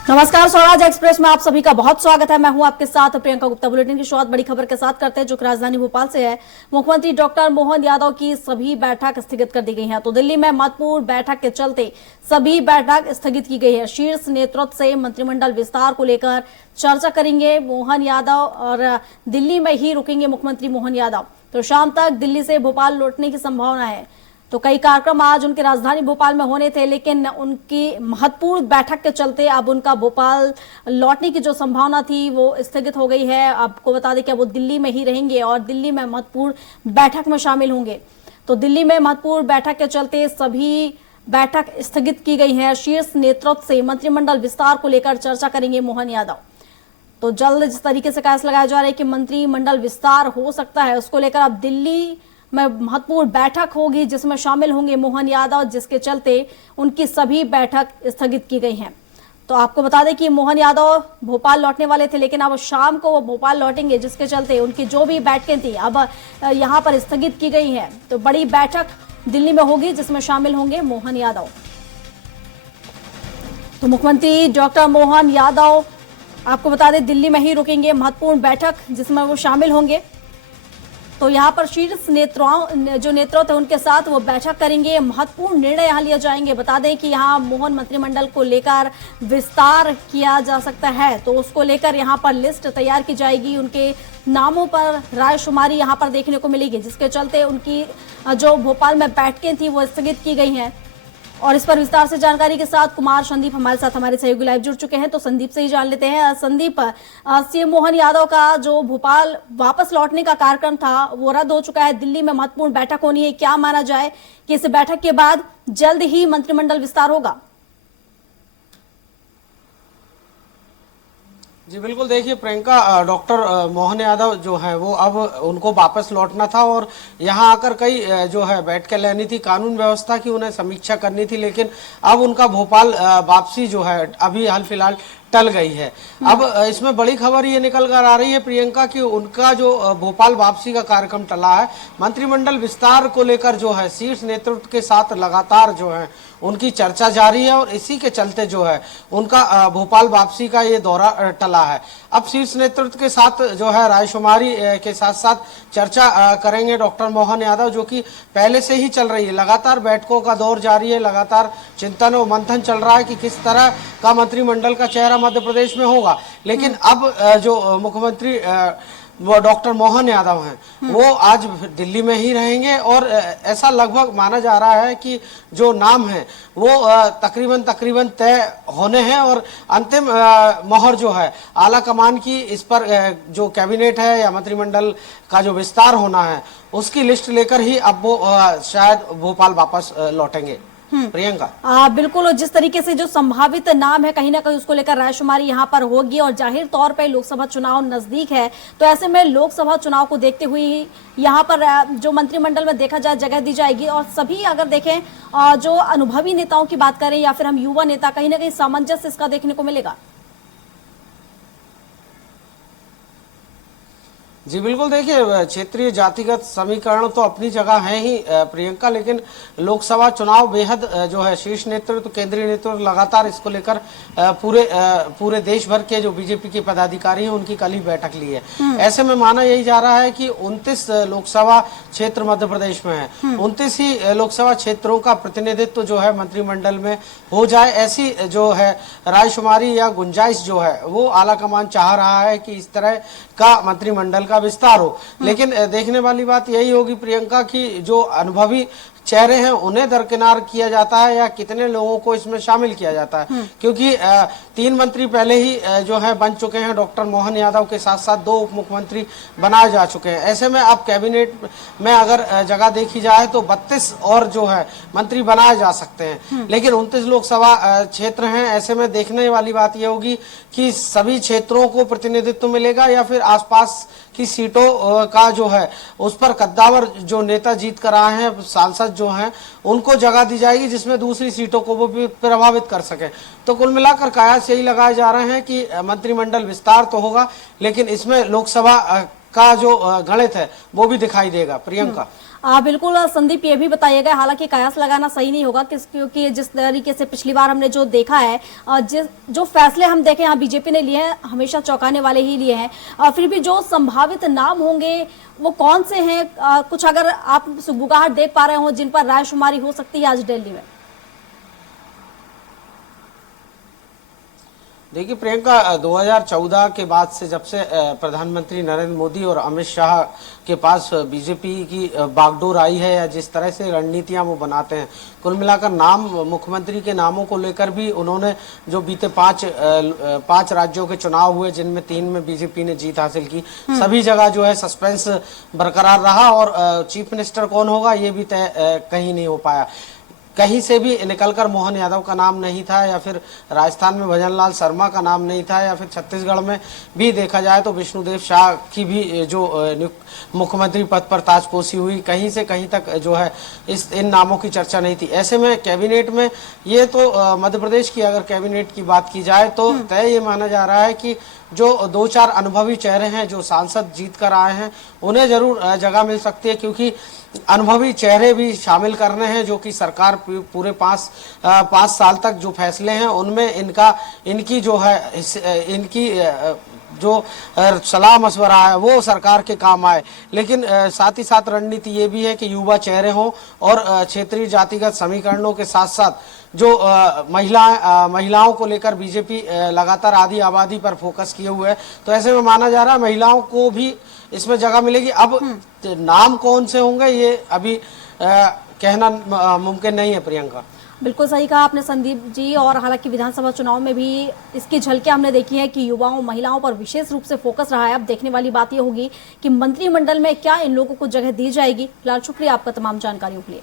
नमस्कार, स्वराज एक्सप्रेस में आप सभी का बहुत स्वागत है। मैं हूं आपके साथ प्रियंका गुप्ता। बुलेटिन की शुरुआत बड़ी खबर के साथ करते हैं जो कि राजधानी भोपाल से है। मुख्यमंत्री डॉक्टर मोहन यादव की सभी बैठक स्थगित कर दी गई है। तो दिल्ली में महत्वपूर्ण बैठक के चलते सभी बैठक स्थगित की गई है। शीर्ष नेतृत्व से मंत्रिमंडल विस्तार को लेकर चर्चा करेंगे मोहन यादव और दिल्ली में ही रुकेंगे मुख्यमंत्री मोहन यादव। तो शाम तक दिल्ली से भोपाल लौटने की संभावना है। तो कई कार्यक्रम आज उनके राजधानी भोपाल में होने थे, लेकिन उनकी महत्वपूर्ण बैठक के चलते अब उनका भोपाल लौटने की जो संभावना थी वो स्थगित हो गई है। आपको बता दें कि वो दिल्ली में ही रहेंगे और दिल्ली में महत्वपूर्ण बैठक में शामिल होंगे। तो दिल्ली में महत्वपूर्ण बैठक के चलते सभी बैठक स्थगित की गई है। शीर्ष नेतृत्व से मंत्रिमंडल विस्तार को लेकर चर्चा करेंगे मोहन यादव। तो जल्द जिस तरीके से कयास लगाया जा रहा है कि मंत्रिमंडल विस्तार हो सकता है, उसको लेकर अब दिल्ली में महत्वपूर्ण बैठक होगी जिसमें शामिल होंगे मोहन यादव, जिसके चलते उनकी सभी बैठक स्थगित की गई हैं। तो आपको बता दें कि मोहन यादव भोपाल लौटने वाले थे, लेकिन अब शाम को वो भोपाल लौटेंगे, जिसके चलते उनकी जो भी बैठकें थी अब यहां पर स्थगित की गई हैं। तो बड़ी बैठक दिल्ली में होगी जिसमें शामिल होंगे मोहन यादव। तो मुख्यमंत्री डॉक्टर मोहन यादव आपको बता दें दिल्ली में ही रुकेंगे, महत्वपूर्ण बैठक जिसमें वो शामिल होंगे। तो यहाँ पर शीर्ष जो नेतृत्व है उनके साथ वो बैठक करेंगे, महत्वपूर्ण निर्णय यहाँ लिए जाएंगे। बता दें कि यहाँ मोहन मंत्रिमंडल को लेकर विस्तार किया जा सकता है, तो उसको लेकर यहाँ पर लिस्ट तैयार की जाएगी। उनके नामों पर रायशुमारी यहाँ पर देखने को मिलेगी, जिसके चलते उनकी जो भोपाल में बैठकें थी वो स्थगित की गई हैं। और इस पर विस्तार से जानकारी के साथ कुमार संदीप हमारे साथ हमारे सहयोगी लाइव जुड़ चुके हैं। तो संदीप से ही जान लेते हैं। संदीप, सीएम मोहन यादव का जो भोपाल वापस लौटने का कार्यक्रम था वो रद्द हो चुका है। दिल्ली में महत्वपूर्ण बैठक होनी है। क्या माना जाए कि इस बैठक के बाद जल्द ही मंत्रिमंडल विस्तार होगा? जी बिल्कुल, देखिए प्रियंका, डॉक्टर मोहन यादव जो है वो अब उनको वापस लौटना था और यहाँ आकर कई जो है बैठकें लेनी थी, कानून व्यवस्था की उन्हें समीक्षा करनी थी, लेकिन अब उनका भोपाल वापसी जो है अभी हाल फिलहाल टल गई है। अब इसमें बड़ी खबर ये निकल कर आ रही है प्रियंका कि उनका जो भोपाल वापसी का कार्यक्रम टला है। मंत्रिमंडल विस्तार को लेकर जो है शीर्ष नेतृत्व के साथ लगातार जो है उनकी चर्चा जारी है और इसी के चलते जो है उनका भोपाल वापसी का ये दौरा टला है। अब शीर्ष नेतृत्व के साथ जो है रायशुमारी के साथ साथ चर्चा करेंगे डॉक्टर मोहन यादव, जो कि पहले से ही चल रही है। लगातार बैठकों का दौर जारी है, लगातार चिंतन और मंथन चल रहा है कि किस तरह का मंत्रिमंडल का चेहरा मध्य प्रदेश में होगा। लेकिन अब जो मुख्यमंत्री वो डॉक्टर मोहन यादव हैं वो आज दिल्ली में ही रहेंगे और ऐसा लगभग माना जा रहा है कि जो नाम है वो तकरीबन तय होने हैं और अंतिम मोहर जो है आला कमान की इस पर जो कैबिनेट है या मंत्रिमंडल का जो विस्तार होना है उसकी लिस्ट लेकर ही अब वो शायद भोपाल वापस लौटेंगे। प्रियंका, बिल्कुल, और जिस तरीके से जो संभावित नाम है कहीं ना कहीं उसको लेकर रायशुमारी यहाँ पर होगी और जाहिर तौर पर लोकसभा चुनाव नजदीक है, तो ऐसे में लोकसभा चुनाव को देखते हुए यहाँ पर जो मंत्रिमंडल में देखा जाए जगह दी जाएगी। और सभी अगर देखें जो अनुभवी नेताओं की बात करें या फिर हम युवा नेता, कहीं ना कहीं सामंजस्य इसका देखने को मिलेगा। जी बिल्कुल, देखिए क्षेत्रीय जातिगत समीकरण तो अपनी जगह है ही प्रियंका, लेकिन लोकसभा चुनाव बेहद जो है शीर्ष नेतृत्व, केंद्रीय नेतृत्व लगातार इसको लेकर पूरे देश भर के जो बीजेपी के पदाधिकारी हैं उनकी कल ही बैठक ली है। ऐसे में माना यही जा रहा है कि 29 लोकसभा क्षेत्र मध्य प्रदेश में है, 29 ही लोकसभा क्षेत्रों का प्रतिनिधित्व जो है मंत्रिमंडल में हो जाए, ऐसी जो है रायशुमारी या गुंजाइश जो है वो आलाकमान चाह रहा है कि इस तरह का मंत्रिमंडल का विस्तार हो। लेकिन देखने वाली बात यही होगी प्रियंका कि जो अनुभवी चेहरे हैं उन्हें दरकिनार किया जाता है या कितने लोगों को इसमें शामिल किया जाता है, क्योंकि 3 मंत्री पहले ही जो है बन चुके हैं। डॉक्टर मोहन यादव के साथ साथ 2 उप मुख्यमंत्री बनाए जा चुके हैं। ऐसे में अब कैबिनेट में अगर जगह देखी जाए तो 32 और जो है मंत्री बनाए जा सकते हैं, लेकिन 29 लोकसभा क्षेत्र हैं। ऐसे में देखने वाली बात यह होगी कि सभी क्षेत्रों को प्रतिनिधित्व मिलेगा या फिर आसपास की सीटों का जो है उस पर कद्दावर जो नेता जीत कर आए हैं, सांसद जो हैं, उनको जगह दी जाएगी जिसमें दूसरी सीटों को वो भी प्रभावित कर सके। तो कुल मिलाकर कयास यही लगाए जा रहे हैं कि मंत्रिमंडल विस्तार तो होगा, लेकिन इसमें लोकसभा का जो गणित है वो भी दिखाई देगा। प्रियंका, बिल्कुल संदीप, ये भी बताइएगा, हालांकि कयास लगाना सही नहीं होगा क्योंकि जिस तरीके से पिछली बार हमने जो देखा है, जो फैसले हम देखे यहाँ बीजेपी ने लिए हैं हमेशा चौंकाने वाले ही लिए हैं। फिर भी जो संभावित नाम होंगे वो कौन से हैं? कुछ अगर आप सुगबुगाहट देख पा रहे हो जिन पर रायशुमारी हो सकती है आज दिल्ली में? देखिए प्रियंका, 2014 के बाद से जब से प्रधानमंत्री नरेंद्र मोदी और अमित शाह के पास बीजेपी की बागडोर आई है, या जिस तरह से रणनीतियां वो बनाते हैं, कुल मिलाकर नाम मुख्यमंत्री के नामों को लेकर भी उन्होंने जो बीते पांच राज्यों के चुनाव हुए जिनमें 3 में बीजेपी ने जीत हासिल की, सभी जगह जो है सस्पेंस बरकरार रहा और चीफ मिनिस्टर कौन होगा ये भी तय कहीं नहीं हो पाया। कहीं से भी निकलकर मोहन यादव का नाम नहीं था, या फिर राजस्थान में भजनलाल शर्मा का नाम नहीं था, या फिर छत्तीसगढ़ में भी देखा जाए तो विष्णुदेव शाह की भी जो मुख्यमंत्री पद पर ताजपोशी हुई, कहीं से कहीं तक जो है इन नामों की चर्चा नहीं थी। ऐसे में कैबिनेट में ये तो मध्य प्रदेश की अगर कैबिनेट की बात की जाए तो तय ये माना जा रहा है कि जो 2-4 अनुभवी चेहरे हैं जो सांसद जीत कर आए हैं उन्हें जरूर जगह मिल सकती है, क्योंकि अनुभवी चेहरे भी शामिल करने हैं जो कि सरकार पूरे 5 साल तक जो फैसले हैं उनमें इनकी जो है इनकी जो सलाह मशवरा है वो सरकार के काम आए। लेकिन साथ ही साथ रणनीति ये भी है कि युवा चेहरे हों और क्षेत्रीय जातिगत समीकरणों के साथ साथ जो महिलाओं को लेकर बीजेपी लगातार आधी आबादी पर फोकस किए हुए है, तो ऐसे में माना जा रहा है महिलाओं को भी इसमें जगह मिलेगी। अब नाम कौन से होंगे ये अभी कहना मुमकिन नहीं है प्रियंका। बिल्कुल सही कहा आपने संदीप जी, और हालांकि विधानसभा चुनाव में भी इसकी झलकियां हमने देखी है कि युवाओं महिलाओं पर विशेष रूप से फोकस रहा है। अब देखने वाली बात यह होगी कि मंत्रिमंडल में क्या इन लोगों को जगह दी जाएगी। फिलहाल शुक्रिया आपका तमाम जानकारियों के लिए।